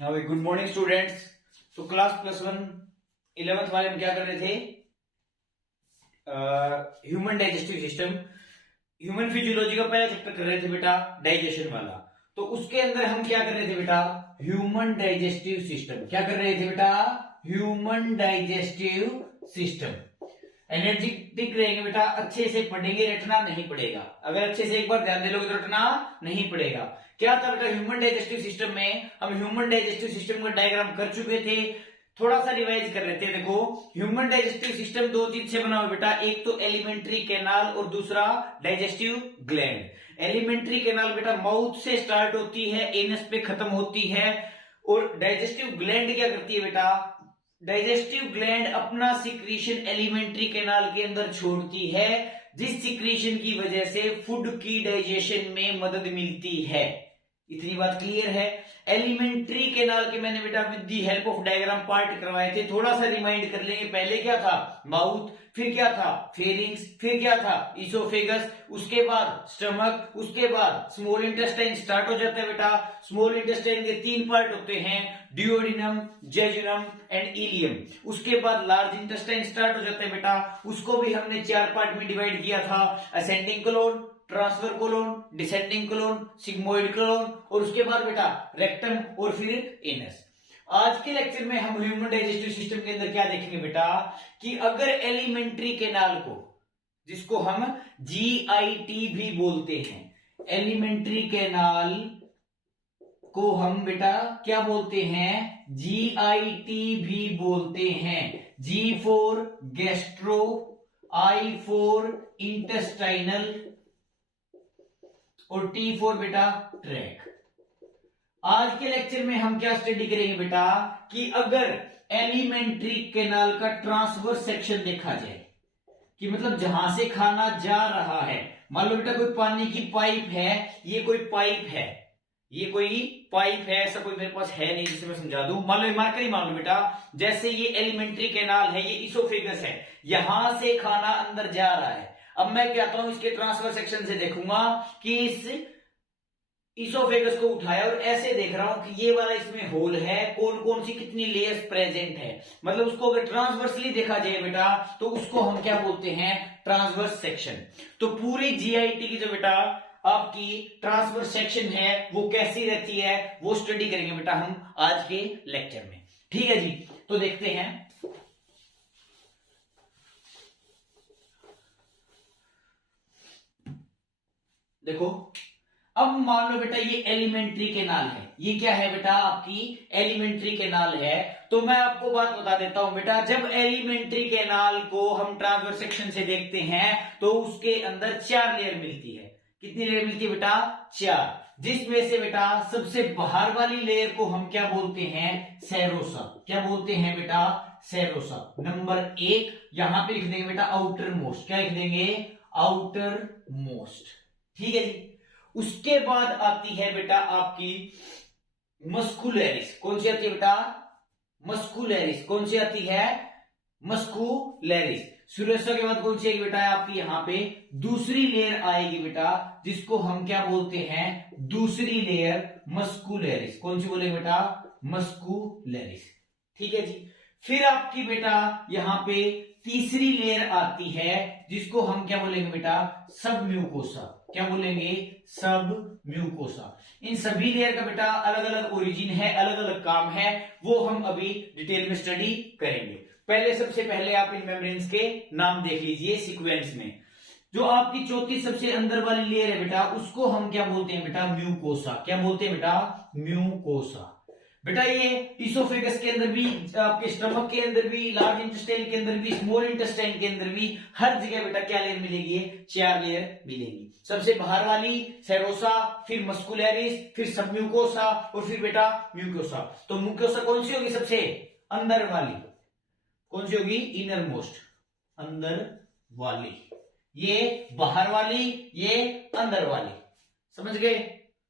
हाँ भाई, good morning students. तो क्लास +1 11th वाले में क्या कर रहे थे? Human digestive system, human physiology का पहला चैप्टर कर रहे थे बेटा, डाइजेशन वाला। तो उसके अंदर हम क्या कर रहे थे बेटा? Human digestive system. क्या कर रहे थे बेटा? Human digestive system. एनर्जेटिक रहेंगे बेटा, अच्छे से पढ़ेंगे, रटना नहीं पड़ेगा। अगर अच्छे से एक बार ध्यान दे लोगे तो रटना नहीं पड़ेगा। क्या था बेटा ह्यूमन डाइजेस्टिव सिस्टम में? हम ह्यूमन डाइजेस्टिव सिस्टम का डायग्राम कर चुके थे, थोड़ा सा रिवाइज कर लेते हैं। देखो, ह्यूमन डाइजेस्टिव सिस्टम दो चीज से बना हुआ बेटा, एक तो एलिमेंट्री कैनाल और दूसरा डाइजेस्टिव ग्लैंड। एलिमेंट्री कैनाल बेटा माउथ से स्टार्ट होती है, एनस पे खत्म होती है। और डाइजेस्टिव ग्लैंड क्या करती है बेटा? डाइजेस्टिव ग्लैंड अपना सिक्रीशन एलिमेंट्री कैनाल के अंदर छोड़ती है, जिस सिक्रीशन की वजह से फूड की डाइजेशन में मदद मिलती है। इतनी बात क्लियर है? एलिमेंट्री कैनाल के मैंने बेटा with the help of diagram part करवाए थे, थोड़ा सा रिमाइंड कर लेंगे। पहले क्या था? माउथ, फिर क्या था? फेरिंग्स, फिर क्या था? इसोफेगस, उसके बाद स्टमक, उसके बाद स्मॉल इंटेस्टाइन स्टार्ट हो जाता है बेटा। स्मॉल इंटेस्टाइन के 3 पार्ट होते हैं, डिओडिनम, जेजुनम एंड इलियम। उसके बाद लार्ज इंटेस्टाइन स्टार्ट हो जाता है बेटा, उसको भी हमने 4 पार्ट में डिवाइड किया था, ascending colon, transverse colon, descending colon, sigmoid colon, और उसके बाद बेटा रेक्टम और फिर एनस। आज के लेक्चर में हम ह्यूमन डाइजेस्टिव सिस्टम के अंदर क्या देखेंगे बेटा, कि अगर एलिमेंट्री कैनाल को, जिसको हम जीआईटी भी बोलते हैं, एलिमेंट्री कैनाल को हम बेटा क्या बोलते हैं? जीआईटी भी बोलते हैं। G for gastro, I for intestinal और टी फॉर बेटा ट्रैक। आज के लेक्चर में हम क्या स्टडी करेंगे बेटा, कि अगर एलिमेंट्री कैनाल का ट्रांसवर्स सेक्शन देखा जाए, कि मतलब जहां से खाना जा रहा है, मान लो बेटा कोई पानी की पाइप है, ये कोई पाइप है, ये कोई पाइप है, ऐसा कोई मेरे पास है नहीं जिसे मैं समझा दूं। मान लो मार्कर ही मान लो बेटा, जैसे ये एलिमेंट्री कैनाल है, ये इसोफेगस है, यहां से खाना अंदर जा रहा है। अब मैं क्या कहता हूं, इसके ट्रांसफर सेक्शन से देखूंगा कि इस इसोफेगस को उठाया और ऐसे देख रहा हूं कि ये वाला इसमें होल है, कौन कौन सी कितनी लेयर्स प्रेजेंट है। मतलब उसको अगर ट्रांसवर्सली देखा जाए बेटा, तो उसको हम क्या बोलते हैं? Transverse section. तो पूरी जीआईटी की जो बेटा आपकी ट्रांसवर्स सेक्शन है वो कैसी रहती है, वो स्टडी करेंगे बेटा हम आज के लेक्चर में। ठीक है जी, तो देखते हैं। देखो, अब मान लो बेटा ये एलिमेंट्री कैनाल है, ये क्या है बेटा? आपकी एलिमेंट्री कैनाल है। तो मैं आपको बात बता देता हूं बेटा, जब एलिमेंट्री कैनाल को हम ट्रांसवर्स सेक्शन से देखते हैं तो उसके अंदर 4 लेयर मिलती है। कितनी लेयर मिलती है बेटा? 4। जिसमें से बेटा सबसे बाहर वाली लेयर को हम क्या बोलते हैं? सेरोसा। क्या बोलते हैं बेटा? सेरोसा। नंबर 1 यहां पे लिख देंगे बेटा आउटर मोस्ट। क्या लिख देंगे? Outer most. ठीक है जी। उसके बाद आती है बेटा आपकी मस्कुलरिस। कौन सी आती है बेटा? मस्कुलरिस। कौन सी आती है? मस्कुलरिस। सुरेशा के बाद कौन सी आएगी बेटा? आपकी यहां पे दूसरी लेयर आएगी बेटा, जिसको हम क्या बोलते हैं? दूसरी लेयर मस्कुलरिस। कौन सी बोलेंगे बेटा? मस्कुलरिस। ठीक है जी। फिर आपकी बेटा यहां पे तीसरी लेयर आती है, जिसको हम क्या बोलेंगे बेटा? सब म्यूकोसा। क्या बोलेंगे? सब म्यूकोसा। इन सभी लेयर का बेटा अलग अलग ओरिजिन है, अलग अलग काम है, वो हम अभी डिटेल में स्टडी करेंगे। पहले सबसे पहले आप इन मेम्ब्रेन्स के नाम देख लीजिए सीक्वेंस में। जो आपकी चौथी सबसे अंदर वाली लेयर है बेटा, उसको हम क्या बोलते हैं बेटा? म्यूकोसा। क्या बोलते हैं बेटा? म्यूकोसा। बेटा ये इसोफेगस के अंदर भी, आपके स्टमक के अंदर भी, लार्ज इंटेस्टाइन के अंदर भी, स्मॉल इंटेस्टाइन के अंदर भी, हर जगह बेटा क्या लेयर मिलेगी? 4 लेयर मिलेगी। सबसे बाहर वाली सेरोसा, फिर मस्कुलरिस, फिर सबम्यूकोसा और फिर बेटा म्यूकोसा। तो म्यूकोसा कौन सी होगी? सबसे अंदर वाली। कौन सी होगी? इनर मोस्ट, अंदर वाली। ये बाहर वाली, ये अंदर वाली। समझ गए?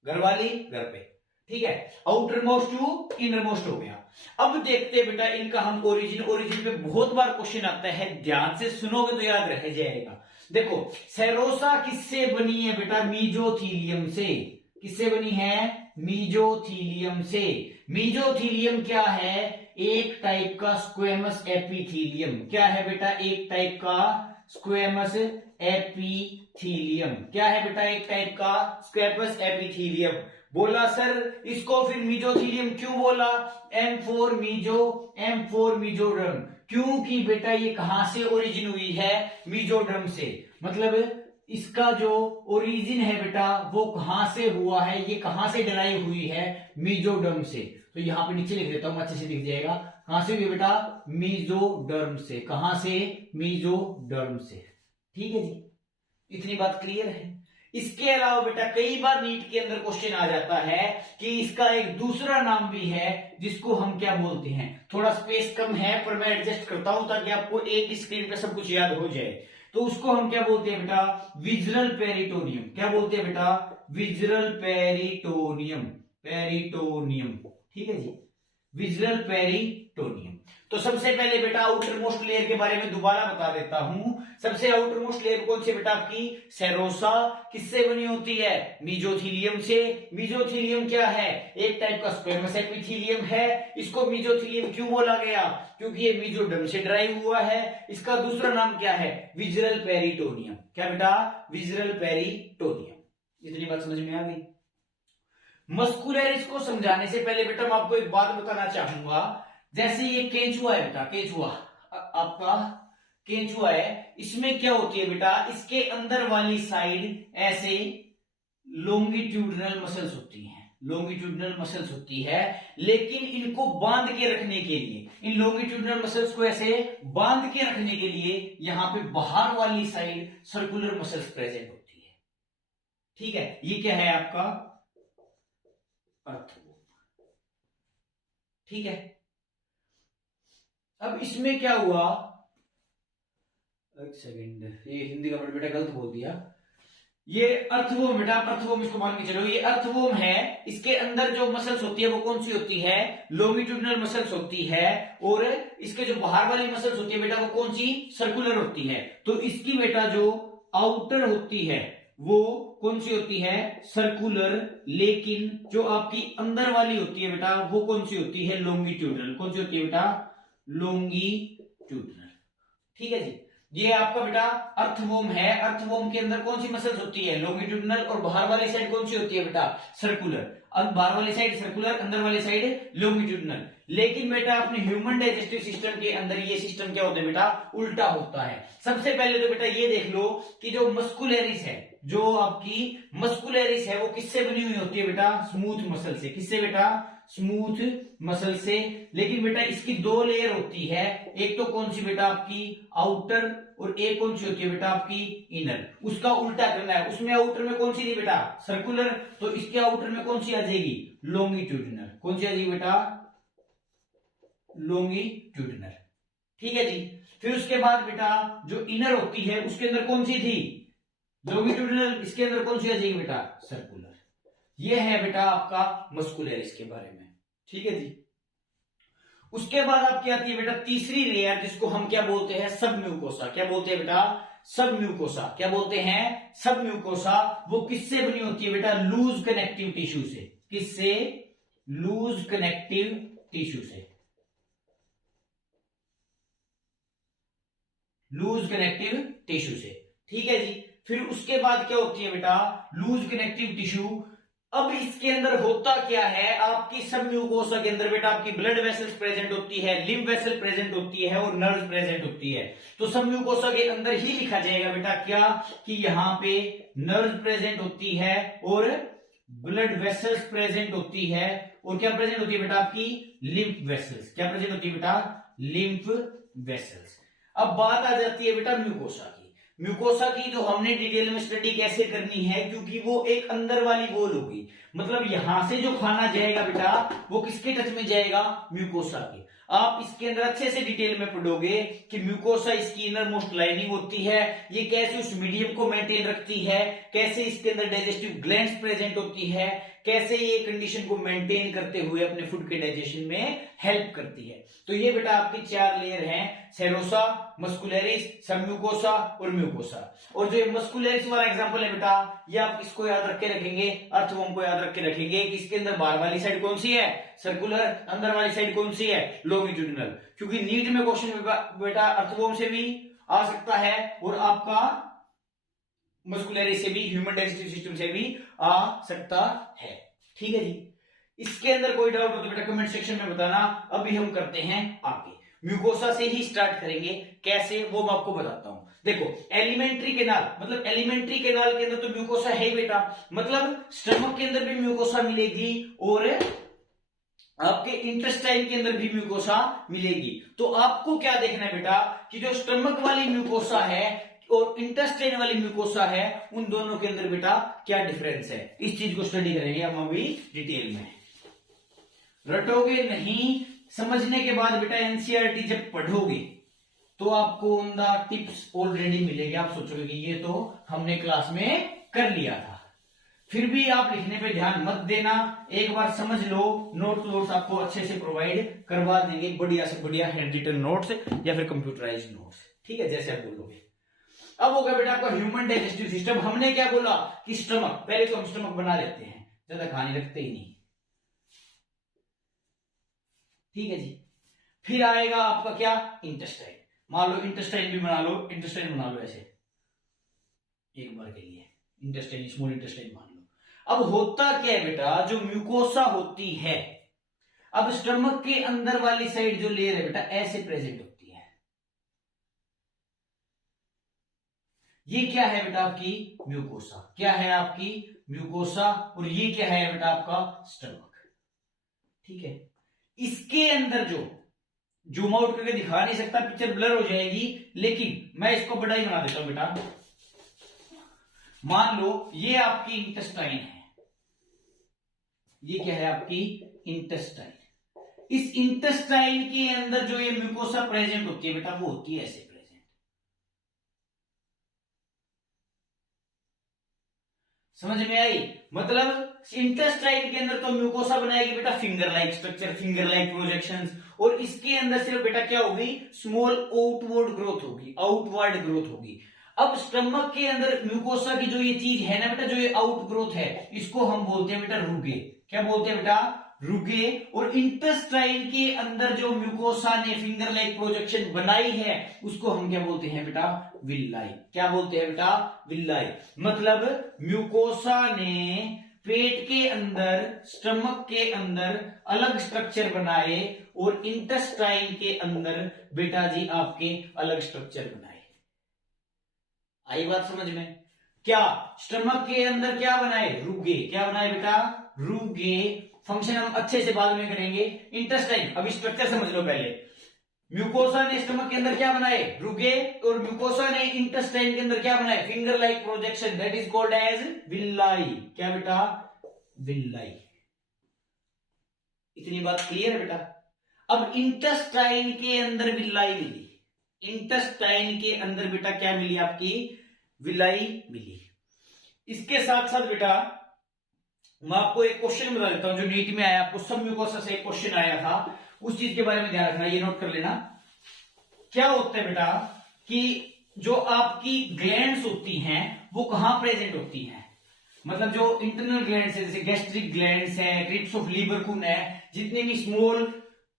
घर वाली घर पे। ठीक है, outer most to inner most हो गया। अब देखते हैं बेटा इनका हम ओरिजिन पे बहुत बार क्वेश्चन आता है, ध्यान से सुनोगे तो याद रह जाएगा। देखो, सेरोसा किससे बनी है बेटा? मीजोथीलियम से। किससे बनी है? मीजोथीलियम से। मीजोथीलियम क्या है? एक टाइप का स्क्वेमस एपिथीलियम। क्या है बेटा? एक टाइप का स्क्वेमस एपिथीलियम। क्या है बेटा? एक टाइप का स्क्वेमस एपिथीलियम। बोला सर इसको फिर मीजोथीलियम क्यों बोला? M for mesoderm. क्योंकि बेटा ये कहां से ओरिजिन हुई है? मीजोडर्म से। मतलब इसका जो ओरिजिन है बेटा वो कहां से हुआ है, ये कहां से डराइव हुई है? मीजोडर्म से। तो यहां पे नीचे लिख देता हूं, अच्छे से दिख जाएगा। कहां से हुई बेटा? मीजोडर्म से। कहां से? मीजोडर्म से। ठीक है जी, इतनी बात क्लियर है। इसके अलावा बेटा कई बार नीट के अंदर क्वेश्चन आ जाता है कि इसका एक दूसरा नाम भी है जिसको हम क्या बोलते हैं। थोड़ा स्पेस कम है पर मैं एडजस्ट करता हूं ताकि आपको एक ही स्क्रीन पे सब कुछ याद हो जाए। तो उसको हम क्या बोलते हैं बेटा? Visceral peritoneum. क्या बोलते हैं बेटा? Visceral peritoneum. पेरिटोनियम। ठीक है जी, विजरल पेरिटोनियम। तो सबसे पहले बेटा आउटर मोस्ट लेयर के बारे में दोबारा बता देता हूं। सबसे आउटर मोस्ट लेयर कौन सी बेटा? आपकी सेरोसा। किससे बनी होती है? मीजोथीलियम से। मीजोथीलियम क्या है? एक टाइप का स्क्वेमस एपिथीलियम है। इसको मीजोथीलियम क्यों बोला गया? क्योंकि ये मीजोडर्म से ड्राइव हुआ है। इसका दूसरा नाम क्या है? Visceral peritoneum. क्या बेटा? Visceral peritoneum. इतनी बात समझ में आ गई। मस्कुलरिस को समझाने से पहले बेटा मैं आपको एक बात बताना चाहूंगा। जैसे ये केंचुआ है बेटा, केंचुआ आपका केंचुआ है, इसमें क्या होती है बेटा? इसके अंदर वाली साइड ऐसे लॉन्गिट्यूडनल मसल्स होती हैं। लॉन्गिट्यूडनल मसल्स होती है, लेकिन इनको बांध के रखने के लिए, इन लॉन्गिट्यूडनल मसल्स को ऐसे बांध के रखने के लिए यहां पे बाहर वाली साइड सर्कुलर मसल्स प्रेजेंट होती है। ठीक है, ये क्या है आपका? अर्थवोम। ठीक है, अब इसमें क्या हुआ? एक सेकंड, ये हिंदी का बेटा गलत बोल दिया। ये अर्थवोम बेटा, अर्थवोम इसको मान के चलो, ये अर्थवोम है। इसके अंदर जो मसल्स होती है वो कौन सी होती है? लॉन्गिट्यूडनल मसल्स होती है। और इसके जो बाहर वाली मसल्स होती है बेटा वो कौन सी? सर्कुलर होती है। तो इसकी बेटा जो आउटर होती है वो कौन सी होती है? सर्कुलर। लेकिन जो आपकी अंदर वाली होती है बेटा वो कौन सी होती है? लॉन्गिट्यूडनल। कौन सी होती है बेटा? लॉन्गिट्यूडनल। ठीक है जी, ये आपका बेटा अर्थवोम है। अर्थवोम के अंदर कौन सी मसल्स होती है? लॉन्गिट्यूडनल। और बाहर वाली साइड कौन सी होती है बेटा? सर्कुलर। अब बाहर वाली साइड सर्कुलर, अंदर वाली साइड लॉन्गिट्यूडनल। लेकिन बेटा अपने ह्यूमन डाइजेस्टिव सिस्टम के अंदर ये सिस्टम क्या होता है बेटा? उल्टा होता है। सबसे पहले तो बेटा ये देख लो कि जो मस्कुलरिस है, जो आपकी मस्कुलरिस है वो किससे बनी हुई होती है बेटा? स्मूथ मसल से। किससे बेटा? स्मूथ मसल से। लेकिन बेटा इसकी दो लेयर होती है, एक तो कौन सी बेटा? आपकी आउटर, और एक कौन सी होती है बेटा? आपकी इनर। उसका उल्टा करना है। उसमें आउटर में कौन सी थी बेटा? सर्कुलर। तो इसके आउटर में कौन सी आ जाएगी? लॉन्गिट्यूडिनल। कौन सी आ जाएगी बेटा? लॉन्गिट्यूडिनल। ठीक है जी, फिर उसके बाद बेटा जो इनर होती है उसके अंदर कौन सी थी? लॉन्गिट्यूडिनल। इसके अंदर कौन सी आ जाएगी बेटा? सर्कुलर। ये है बेटा आपका मस्कुलरिस के बारे में। ठीक है जी, उसके बाद आपकी आती है बेटा तीसरी लेयर जिसको हम क्या बोलते हैं? सब म्यूकोसा। क्या बोलते हैं बेटा? सब म्यूकोसा। क्या बोलते हैं? सब म्यूकोसा। वो किससे बनी होती है बेटा? लूज कनेक्टिव टिश्यू से। किससे? लूज कनेक्टिव टिश्यू से। लूज कनेक्टिव टिश्यू से। ठीक है जी, फिर उसके बाद क्या होती है बेटा? Loose connective tissue. अब इसके अंदर होता क्या है? आपकी सब म्यूकोसा के अंदर बेटा आपकी ब्लड वेसल्स प्रेजेंट होती है, लिम्फ वेसल प्रेजेंट होती है और नर्व प्रेजेंट होती है। तो सब म्यूकोसा के अंदर ही लिखा जाएगा बेटा क्या? कि यहां पे नर्व प्रेजेंट होती है और ब्लड वेसल्स प्रेजेंट होती है, और क्या प्रेजेंट होती है बेटा? आपकी लिम्फ वेसल्स। क्या प्रेजेंट होती है बेटा? Lymph vessels. अब बात आ जाती है बेटा म्यूकोसा की। म्यूकोसा की तो हमने डिटेल में स्टडी कैसे करनी है, क्योंकि वो एक अंदर वाली वॉल होगी। मतलब यहां से जो खाना जाएगा बेटा वो किसके टच में जाएगा? म्यूकोसा के। आप इसके अंदर अच्छे से डिटेल में पढ़ोगे कि म्यूकोसा इसकी इनर मोस्ट लाइनिंग होती है, ये कैसे उस मीडियम को मेंटेन रखती है, कैसे इसके अंदर डाइजेस्टिव ग्लैंड्स प्रेजेंट होती है, कैसे ये कंडीशन को मेंटेन करते हुए अपने फूड के डाइजेशन में हेल्प करती है। तो ये बेटा आपकी 4 लेयर हैं, सेरोसा, मस्कुलरिस, सबम्यूकोसा और म्यूकोसा। और जो ये मस्कुलरिस वाला एग्जांपल है बेटा, ये आप इसको याद रख के रखेंगे, अर्थवर्म को याद रख के रखेंगे कि इसके अंदर बाहर वाली साइड कौन सी है, सर्कुलर, अंदर वाली साइड कौन सी है, लॉन्गिट्यूडिनल। क्योंकि नीट में क्वेश्चन बेटा अर्थवर्म से भी आ सकता है और आपका मस्कुलरिस से भी, ह्यूमन डाइजेस्टिव सिस्टम से भी आ सकता है। ठीक है जी, इसके अंदर कोई डाउट हो तो बेटा कमेंट सेक्शन में बताना। अभी हम करते हैं आगे, म्यूकोसा से ही स्टार्ट करेंगे, कैसे वो मैं आपको बताता हूं। देखो एलिमेंट्री केनाल, मतलब एलिमेंट्री केनाल के अंदर तो म्यूकोसा है ही बेटा, मतलब स्टमक के अंदर भी म्यूकोसा मिलेगी और आपके इंटेस्टाइन के अंदर भी म्यूकोसा मिलेगी। तो आपको क्या देखना है बेटा कि जो स्टमक वाली म्यूकोसा है और इंटेस्टाइन वाली म्यूकोसा है, उन दोनों के अंदर बेटा क्या डिफरेंस है, इस चीज को स्टडी करेंगे हम अभी डिटेल में। रटोगे नहीं, समझने के बाद बेटा एनसीईआरटी जब पढ़ोगे तो आपको ऑन द टिप्स ऑलरेडी मिलेगी। आप सोचोगे कि ये तो हमने क्लास में कर लिया था, फिर भी आप लिखने पे ध्यान मत देना, एक बार समझ लो। नोट्स आपको अच्छे से प्रोवाइड करवा देंगे, बढ़िया से बढ़िया हैंड रिटन नोट्स या फिर कंप्यूटराइज्ड नोट्स, ठीक है, जैसे आप बोलोगे। अब हो गया बेटा आपका ह्यूमन डाइजेस्टिव सिस्टम। हमने क्या बोला कि स्टमक, पहले तो हम स्टमक बना लेते हैं, ज्यादा कहानी रखते ही नहीं, ठीक है जी। फिर आएगा आपका क्या, इंटेस्टाइन। मान लो इंटेस्टाइन भी बना लो, इंटेस्टाइन बना लो ऐसे एक बार के लिए, इंटेस्टाइन, स्मॉल इंटेस्टाइन मान लो। अब होता क्या है बेटा, जो म्यूकोसा होती है, अब स्टमक के अंदर वाली साइड जो लेयर है बेटा ऐसे प्रेजेंट होती है। ये क्या है बेटा आपकी म्यूकोसा, क्या है आपकी म्यूकोसा, और ये क्या है बेटा आपका स्टमक, ठीक है। इसके अंदर जो जूम आउट करके दिखा नहीं सकता, पिक्चर ब्लर हो जाएगी, लेकिन मैं इसको बड़ा ही बना देता हूं बेटा। मान लो ये आपकी इंटेस्टाइन है, ये क्या है आपकी इंटेस्टाइन। इस इंटेस्टाइन के अंदर जो ये म्यूकोसा प्रेजेंट होती है बेटा, वो होती है ऐसे प्रेजेंट। समझ में आई, मतलब इंटेस्टाइन के अंदर तो म्यूकोसा बनाएगी बेटा finger like structure, finger like projections, और इसके अंदर सिर्फ बेटा क्या होगी, स्मॉल आउटवर्ड ग्रोथ होगी, आउटवर्ड ग्रोथ होगी। अब स्टमक के अंदर म्यूकोसा की जो ये चीज है ना बेटा, जो ये आउट ग्रोथ है, इसको हम बोलते हैं बेटा रुगे। क्या बोलते हैं बेटा, रुगे। और इंटेस्टाइन के अंदर जो म्यूकोसा ने फिंगर लाइक प्रोजेक्शन बनाई है, उसको हम क्या बोलते हैं बेटा, विल्लाई। क्या बोलते हैं बेटा, विल्लाई। मतलब म्यूकोसा ने पेट के अंदर, स्टमक के अंदर अलग स्ट्रक्चर बनाए और इंटेस्टाइन के अंदर बेटा जी आपके अलग स्ट्रक्चर बनाए। आई बात समझ में? क्या स्टमक के अंदर क्या बनाए, रुगे। क्या बनाए बेटा, रुगे। फंक्शन हम अच्छे से बाद में करेंगे। इंटेस्टाइन, अभी स्ट्रक्चर समझ लो पहले। म्यूकोसा ने स्टमक के अंदर क्या बनाए, रुगे, और म्यूकोसा ने इंटेस्टाइन के अंदर क्या बनाए, finger like projection, that is called as villi. क्या बेटा, विल्लाई। इतनी बात क्लियर है बेटा। अब इंटेस्टाइन के अंदर विल्लाई मिली, इंटेस्टाइन के अंदर बेटा क्या मिली, आपकी विलाई मिली। इसके साथ साथ बेटा मैं आपको एक क्वेश्चन बता देता हूं जो नीट में आया, आपको सब म्यूकोसा से एक क्वेश्चन आया था, उस चीज के बारे में ध्यान रखना, ये नोट कर लेना। क्या होता है बेटा कि जो आपकी ग्लैंड्स होती हैं वो कहां प्रेजेंट होती हैं, मतलब जो इंटरनल ग्लैंड्स है, जैसे गैस्ट्रिक ग्लैंड्स है, क्रिप्स ऑफ लीबरकुन है, जितने भी स्मॉल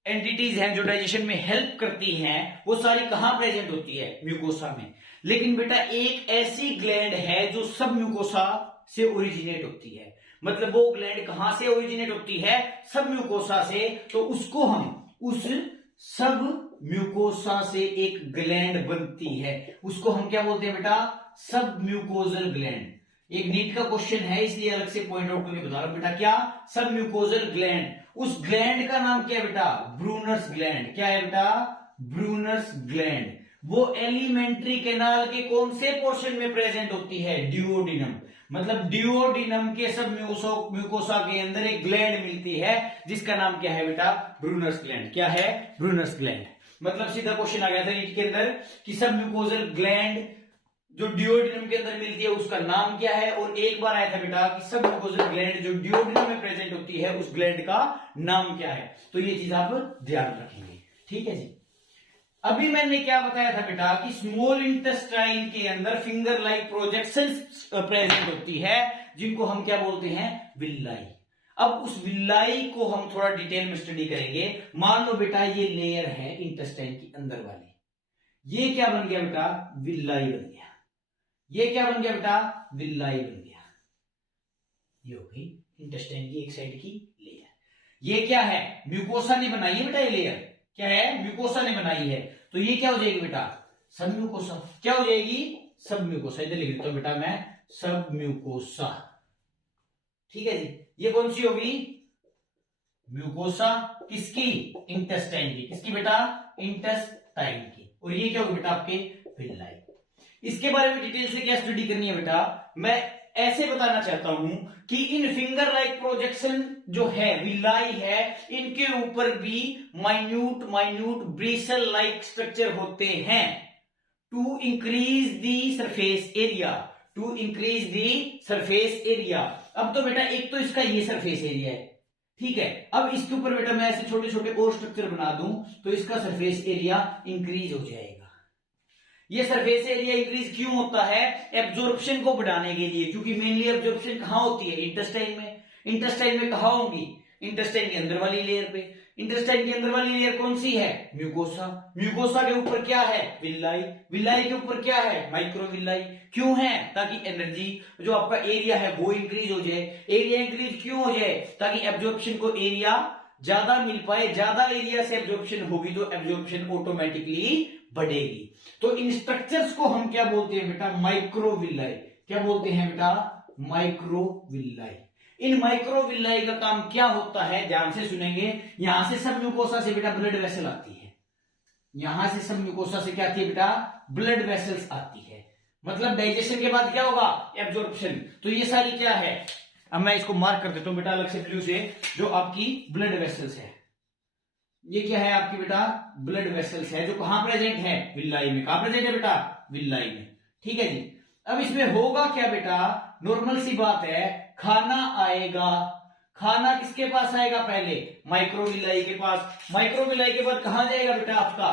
एंटिटीज हैं जो डाइजेशन में हेल्प करती हैं, वो सारी कहां प्रेजेंट होती है, म्यूकोसा में। लेकिन बेटा एक ऐसी ग्लैंड है जो सब म्यूकोसा से ओरिजिनेट होती है, मतलब वो ग्लैंड कहां से ओरिजिनेट होती है, सब म्यूकोसा से। तो उसको हम, उस सब म्यूकोसा से एक ग्लैंड बनती है, उसको हम क्या बोलते हैं बेटा, सब म्यूकोजल ग्लैंड। एक नीट का क्वेश्चन है इसलिए अलग से पॉइंट आउट करके बता रहा हूं बेटा, क्या, सब म्यूकोजल ग्लैंड। उस ग्लैंड का नाम क्या है बेटा, ब्रूनर्स ग्लैंड। क्या है बेटा, ब्रूनर्स ग्लैंड। वो एलिमेंट्री कैनाल के कौन से पोर्शन में प्रेजेंट होती है, ड्यूओडिनम। मतलब ड्यूओडिनम के सब म्यूकोसा के अंदर एक ग्लैंड मिलती है जिसका नाम क्या है बेटा, ब्रूनर्स ग्लैंड। क्या है, ब्रूनर्स ग्लैंड। मतलब सीधा क्वेश्चन आ गया था नीट के अंदर कि सब म्यूकोजल ग्लैंड जो डिओडिनम के अंदर मिलती है उसका नाम क्या है, और एक बार आया था बेटा कि सब म्यूकोजल ग्लैंड जो डिओडिनम में प्रेजेंट होती है उस ग्लैंड का नाम क्या है। तो ये चीज आप ध्यान रखेंगे, ठीक है जी। अभी मैंने क्या बताया था बेटा कि स्मॉल इंटेस्टाइन के अंदर फिंगर लाइक प्रोजेक्शंस प्रेजेंट होती है जिनको हम क्या बोलते हैं, विल्लाई। अब उस विल्लाई को हम थोड़ा डिटेल में स्टडी करेंगे। मान लो बेटा ये लेयर है इंटेस्टाइन की अंदर वाली, ये क्या बन गया बेटा, विल्लाई बन गया। ये क्या बन गया बेटा, विल्लाई बन गया। ये हो गई इंटेस्टाइन की एक साइड की लेयर। ये क्या है, म्यूकोसा ने बनाई है बेटा, ये लेयर क्या है, म्यूकोसा ने बनाई है। तो ये क्या हो जाएगी बेटा, सब म्यूकोसा। क्या हो जाएगी, सब म्यूकोसा। इधर लिख देता हूं बेटा मैं, सब म्यूकोसा, ठीक है जी। ये कौन सी होगी, म्यूकोसा किसकी, इंटेस्टाइन की। किसकी बेटा, इंटेस्टाइन की। और ये क्या होगी बेटा, आपके विल्लाई। इसके बारे में डिटेल से क्या स्टडी करनी है बेटा, मैं ऐसे बताना चाहता हूं कि इन फिंगर लाइक प्रोजेक्शन जो है, विल्लाई है, इनके ऊपर भी minute minute bristle like structure होते हैं to increase the surface area, to increase the surface area. अब तो बेटा एक तो इसका ये सरफेस एरिया है, ठीक है। अब इसके ऊपर बेटा मैं ऐसे छोटे छोटे और स्ट्रक्चर बना दूं तो इसका सरफेस एरिया इंक्रीज हो जाएगा। ये सरफेस एरिया इंक्रीज क्यों होता है, एब्जॉर्प्शन को बढ़ाने के लिए, क्योंकि मेनली एब्जॉर्प्शन कहां होती है, इंटेस्टाइन में। इंटेस्टाइन में कहां होगी, इंटेस्टाइन के अंदर वाली लेयर पे। इंटेस्टाइन के अंदर वाली लेयर कौन सी है, म्यूकोसा। म्यूकोसा के ऊपर क्या है, विल्लाई। विल्लाई के ऊपर क्या है, माइक्रोविल्लाई। क्यों है, ताकि एनर्जी जो आपका एरिया है वो इंक्रीज हो जाए। एरिया इंक्रीज क्यों हो जाए, ताकि एब्जॉर्प्शन को एरिया ज्यादा मिल पाए। ज्यादा एरिया से एब्जॉर्प्शन होगी तो एब्जॉर्प्शन ऑटोमेटिकली बढ़ेगी। तो इन स्ट्रक्चर्स को हम क्या बोलते हैं बेटा, माइक्रोविल्लाई। क्या बोलते हैं बेटा, माइक्रोविल्लाई। इन माइक्रोविल्लाई का काम क्या होता है, ध्यान से सुनेंगे। यहां से सब म्यूकोसा से बेटा ब्लड वेसल आती है, यहां से सब म्यूकोसा से क्या आती है बेटा, ब्लड वेसल्स आती है। मतलब डाइजेशन के बाद क्या होगा, एब्जॉर्प्शन। तो ये सारी क्या है, अब मैं इसको मार्क कर देता हूं बेटा अलग से ब्लू से, जो आपकी ब्लड वेसल्स है। ये क्या है आपकी बेटा, ब्लड वेसल्स है, जो कहां प्रेजेंट है, विल्लाई में। कहां प्रेजेंट है बेटा, विल्लाई में, ठीक है जी। अब इसमें होगा क्या बेटा, नॉर्मल सी बात है, खाना आएगा। खाना किसके पास आएगा, पहले माइक्रोविल्लाई के पास। माइक्रोविल्लाई के बाद कहां जाएगा बेटा आपका,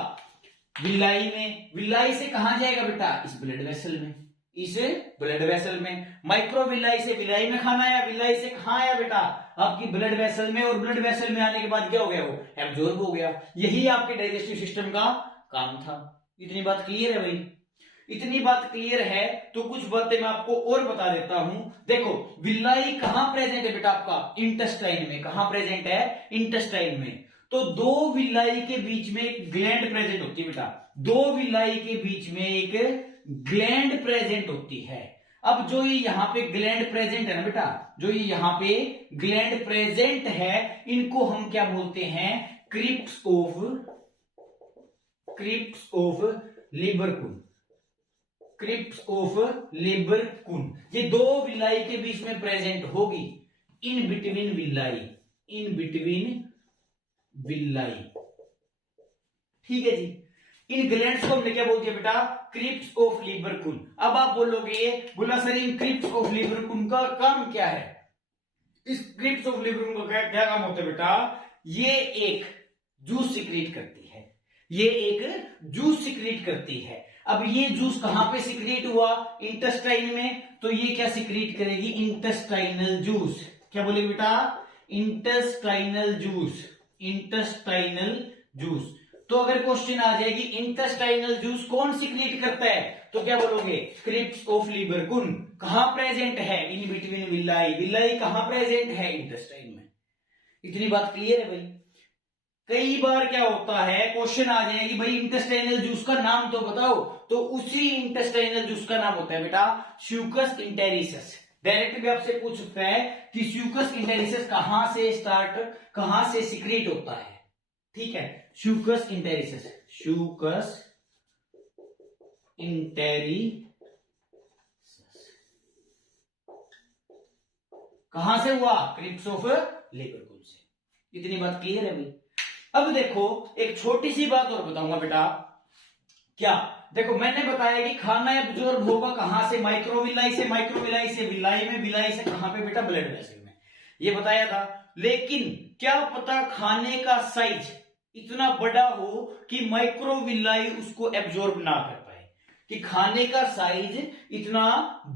विल्लाई में। विल्लाई से कहां जाएगा बेटा, इस ब्लड वेसल में, इस ब्लड वेसल में। माइक्रोविल्लाई से विल्लाई में खाना आया, विल्लाई से कहां आया बेटा, आपकी ब्लड वेसल में। और ब्लड वेसल में आने के बाद क्या हो गया, वो एब्जॉर्ब हो गया। यही आपके डाइजेस्टिव सिस्टम का काम था। इतनी बात क्लियर है भाई, इतनी बात क्लियर है। तो कुछ बातें मैं आपको और बता देता हूं। देखो विल्लाई कहां प्रेजेंट है बेटा आपका, इंटेस्टाइन में। कहां प्रेजेंट है, इंटेस्टाइन में। तो दो विल्लाई के बीच में एक ग्लैंड प्रेजेंट होती है बेटा, दो विल्लाई के बीच में एक ग्लैंड प्रेजेंट होती है। अब जो ये यहां पे ग्लैंड प्रेजेंट है ना बेटा, जो ये यहां पे ग्लैंड प्रेजेंट है, इनको हम क्या बोलते हैं, क्रिप्स ऑफ लिबरकुन। क्रिप्स ऑफ लिबरकुन, ये दो विलाई के बीच में प्रेजेंट होगी। In between villi, in between villi, ठीक है जी। इन ग्लैंड्स को हमने क्या बोलते हैं बेटा, क्रिप्स ऑफ लिबरकुन। अब आप बोलोगे, बोला सर इन क्रिप्स ऑफ लिबरकुन का काम क्या है। इस क्रिप्स ऑफ लिबरकुन का क्या काम होता है बेटा, ये एक जूस सिक्रीट करती है, ये एक जूस सिक्रीट करती है। अब ये जूस कहां पे सिक्रीट हुआ, इंटेस्टाइन में। तो ये क्या सिक्रीट करेगी, इंटेस्टाइनल जूस। क्या बोलेगी बेटा, इंटेस्टाइनल जूस, इंटेस्टाइनल जूस। तो अगर क्वेश्चन आ जाएगी इंटेस्टाइनल जूस कौन सिक्रीट करता है, तो क्या बोलोगे, क्रिप्स ऑफ लिबरकुन। कहां प्रेजेंट है, इन बिटवीन विलाई। विलाई कहां प्रेजेंट है, इंटेस्टाइन में। इतनी बात क्लियर है भाई। कई बार क्या होता है, क्वेश्चन आ जाएगी भाई इंटेस्टाइनल जूस का नाम तो बताओ, तो उसी इंटेस्टाइनल जूस का नाम होता है बेटा स्यूकस इंटेरिसस। डायरेक्ट भी आपसे पूछ सकता है कि स्यूकस इंटेरिसस कहां से स्टार्ट, कहां से सिक्रीट होता है, ठीक है। स्यूकस इंटेरिसस, स्यूकस इंटेरिसस कहां से हुआ, क्रिप्स ऑफ लिबरकुन से। इतनी बात क्लियर है भाई। अब देखो एक छोटी सी बात और बताऊंगा बेटा, क्या देखो मैंने बताया कि खाना एब्जॉर्ब होगा कहां से, माइक्रोविलाई से, माइक्रोविलाई से विलाई में, विलाई से कहां पे बेटा, ब्लड वेसल में, ये बताया था। लेकिन क्या पता खाने का साइज इतना बड़ा हो कि माइक्रोविलाई उसको एब्जॉर्ब ना कर पाए, कि खाने का साइज इतना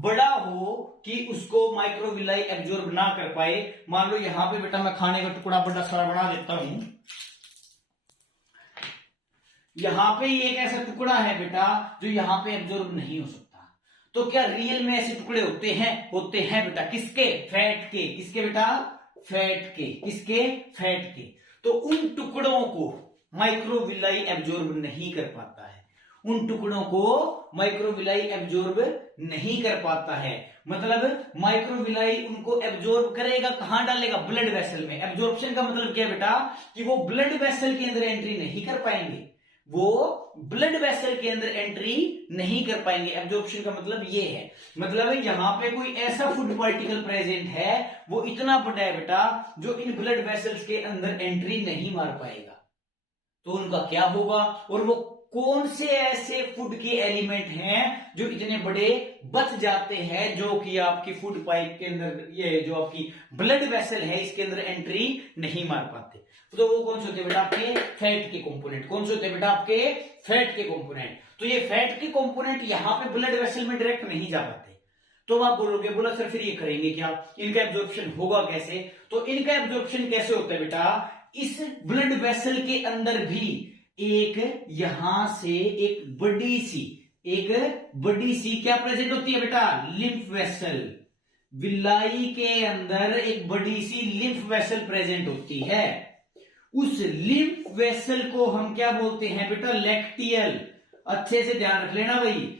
बड़ा हो कि उसको माइक्रोविलाई एब्जॉर्ब ना कर पाए। मान लो यहां पे बेटा मैं खाने का टुकड़ा बड़ा सारा बना देता हूं, यहां पे एक ऐसा टुकड़ा है बेटा जो यहां पे एब्जॉर्ब नहीं हो सकता। तो क्या रियल में ऐसे टुकड़े होते हैं? होते हैं बेटा। किसके? फैट के। किसके बेटा? फैट के। किसके? फैट के। तो उन टुकड़ों को माइक्रोविलाई एब्जॉर्ब नहीं कर पाता है, उन टुकड़ों को माइक्रोविलाई एब्जॉर्ब नहीं कर पाता है। मतलब माइक्रोविलाई उनको एब्जॉर्ब करेगा कहां डालेगा? ब्लड वेसल में। एब्जॉर्प्शन का मतलब क्या है बेटा? कि वो ब्लड वेसल के अंदर एंट्री नहीं कर पाएंगे, वो ब्लड वेसल के अंदर एंट्री नहीं कर पाएंगे। एब्जॉर्प्शन का मतलब ये है, मतलब यहां पे कोई ऐसा फूड पार्टिकल प्रेजेंट है वो इतना बड़ा है बेटा जो इन ब्लड वेसल्स के अंदर एंट्री नहीं मार पाएगा। तो उनका क्या होगा? और वो कौन से ऐसे फूड के एलिमेंट हैं जो इतने बड़े बच जाते हैं, जो कि आपकी फूड पाइप के अंदर, ये जो आपकी ब्लड वेसल है इसके अंदर एंट्री नहीं मार पाते। तो वो कौन से होते हैं बेटा? आपके फैट के कंपोनेंट। कौन से होते हैं बेटा? आपके फैट के कंपोनेंट। तो ये फैट के कंपोनेंट यहां पे ब्लड वेसल में डायरेक्ट नहीं जा पाते। तो आप बोलोगे, बोला सर फिर ये करेंगे क्या, इनका एब्जॉर्प्शन होगा कैसे? तो इनका एब्जॉर्प्शन कैसे होता है बेटा? इस ब्लड वेसल के अंदर भी एक यहां से एक बड़ी सी क्या प्रेजेंट होती है बेटा? Lymph vessel. विलाई के अंदर एक बड़ी सी लिम्फ वेसल प्रेजेंट होती है। उस लिम्फ वेसल को हम क्या बोलते हैं बेटा? लैक्टियल। अच्छे से ध्यान रख लेना भाई,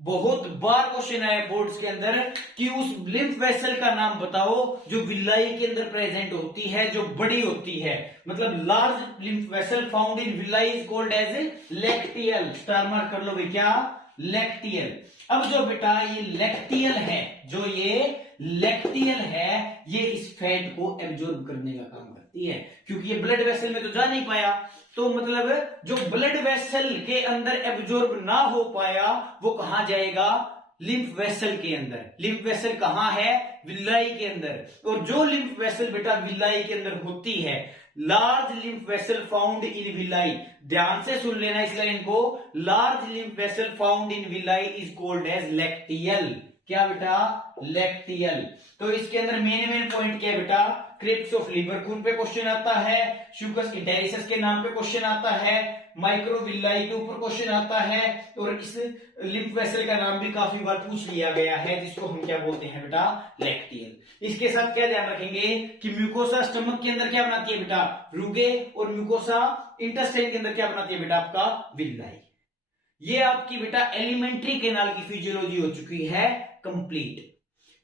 बहुत बार क्वेश्चन आया बोर्ड्स के अंदर कि उस लिम्फ वेसल का नाम बताओ जो विलाई के अंदर प्रेजेंट होती है, जो बड़ी होती है। मतलब large lymph vessel found in villi is called as lacteal. Star mark कर लो भाई, क्या? लैक्टियल। अब जो बेटा ये लैक्टियल है, जो ये लैक्टियल है, ये इस फैट को एब्जॉर्ब करने का काम करती है, क्योंकि ये ब्लड वेसल में तो जा नहीं पाया। तो मतलब जो ब्लड वेसल के अंदर एब्जॉर्ब ना हो पाया वो कहां जाएगा? लिम्फ वेसल के अंदर। लिम्फ वेसल कहां है? विलाई के अंदर। और जो लिम्फ वेसल बेटा विलाई के अंदर होती है, large lymph vessel found in villi, ध्यान से सुन लेना इस लाइन को, large lymph vessel found in villi is called as lacteal. क्या बेटा? लैक्टियल। तो इसके अंदर मेन पॉइंट क्या है बेटा? क्रिप्स ऑफ लीवर खून पे क्वेश्चन आता है, शुगर्स इंटेरिसस के नाम पे क्वेश्चन आता है, माइक्रोविलाई के ऊपर क्वेश्चन आता है, और इस लिम्फ वेसल का नाम भी काफी बार पूछ लिया गया है, जिसको हम क्या बोलते हैं बेटा? लैक्टियल। इसके साथ क्या ध्यान रखेंगे कि म्यूकोसा स्टमक के अंदर क्या बनाती है बेटा? रुगे, और म्यूकोसा इंटेस्टाइन के अंदर क्या बनाती है बेटा? आपका विलाई। ये आपकी बेटा एलिमेंट्री कैनाल की फिजियोलॉजी हो चुकी है कंप्लीट।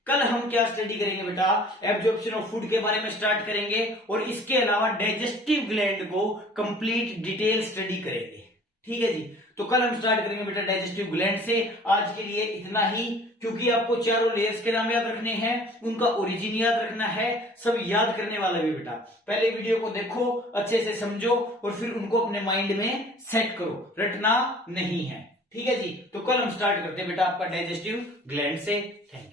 कल हम क्या स्टडी करेंगे बेटा? एब्जॉर्प्शन ऑफ फूड के बारे में स्टार्ट करेंगे, और इसके अलावा डाइजेस्टिव ग्लैंड को कंप्लीट डिटेल स्टडी करेंगे। ठीक है जी। तो कल हम स्टार्ट करेंगे बेटा डाइजेस्टिव ग्लैंड से। आज के लिए इतना ही, क्योंकि आपको चारों लेयर्स के नाम याद रखने हैं, उनका ओरिजिन याद रखना है, सब याद करने वाला भी बेटा। पहले वीडियो को देखो, अच्छे से समझो, और फिर उनको अपने माइंड में सेट करो, रटना नहीं है। ठीक है जी। तो कल हम स्टार्ट करते हैं बेटा आपका डाइजेस्टिव ग्लैंड से। Thank you.